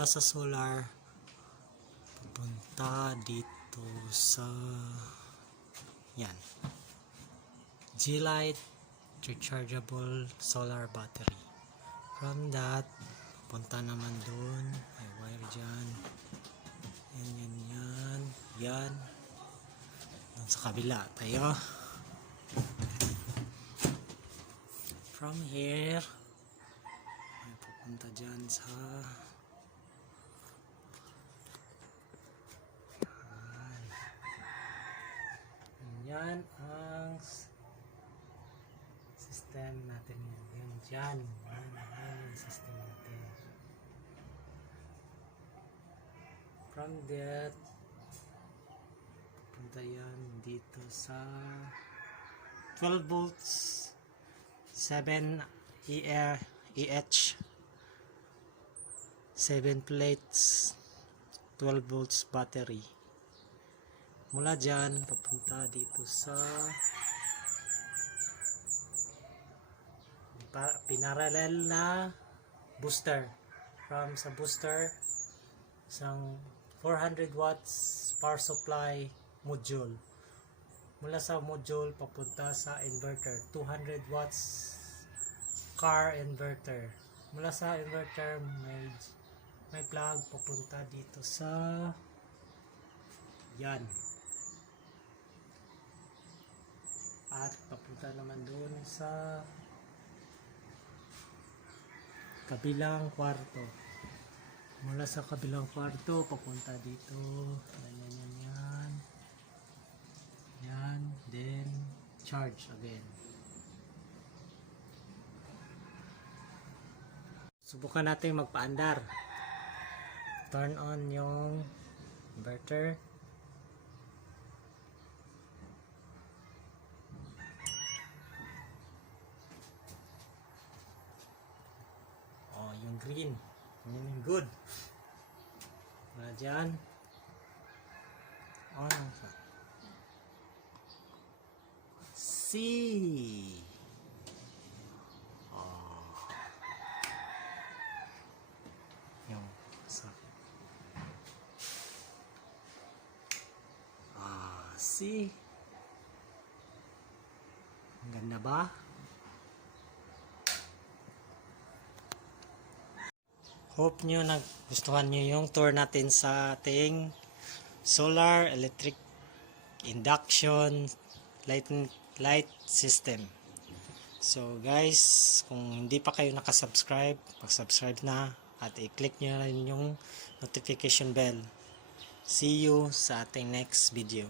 mula sa solar pupunta dito sa yan, G-Light rechargeable solar battery. From that, punta naman dun, may wire dyan, yan dun sa kabila tayo. From here, may pupunta dyan sa yan ang system natin. Yan dyan, yan ang system natin. From that, punta yan dito sa 12 volts 7 EH 7 plates 12 volts battery. Mula dyan papunta dito sa pinarallel na booster. From sa booster, isang 400 watts power supply module. Mula sa module papunta sa inverter, 200 watts car inverter. Mula sa inverter may plug papunta dito sa yan, at papunta naman doon sa kabilang kwarto. Mula sa kabilang kwarto papunta dito, yan, then charge again. Subukan natin magpaandar. Turn on yung inverter. Oh, yung green. Yung good. Wala dyan. On. See. Oh. Yung sa. See. Ang ganda ba? Hope nyo nagustuhan nyo yung tour natin sa ating solar electric induction light system. So guys, kung hindi pa kayo nakasubscribe, mag-subscribe na at i-click nyo rin yung notification bell. See you sa ating next video.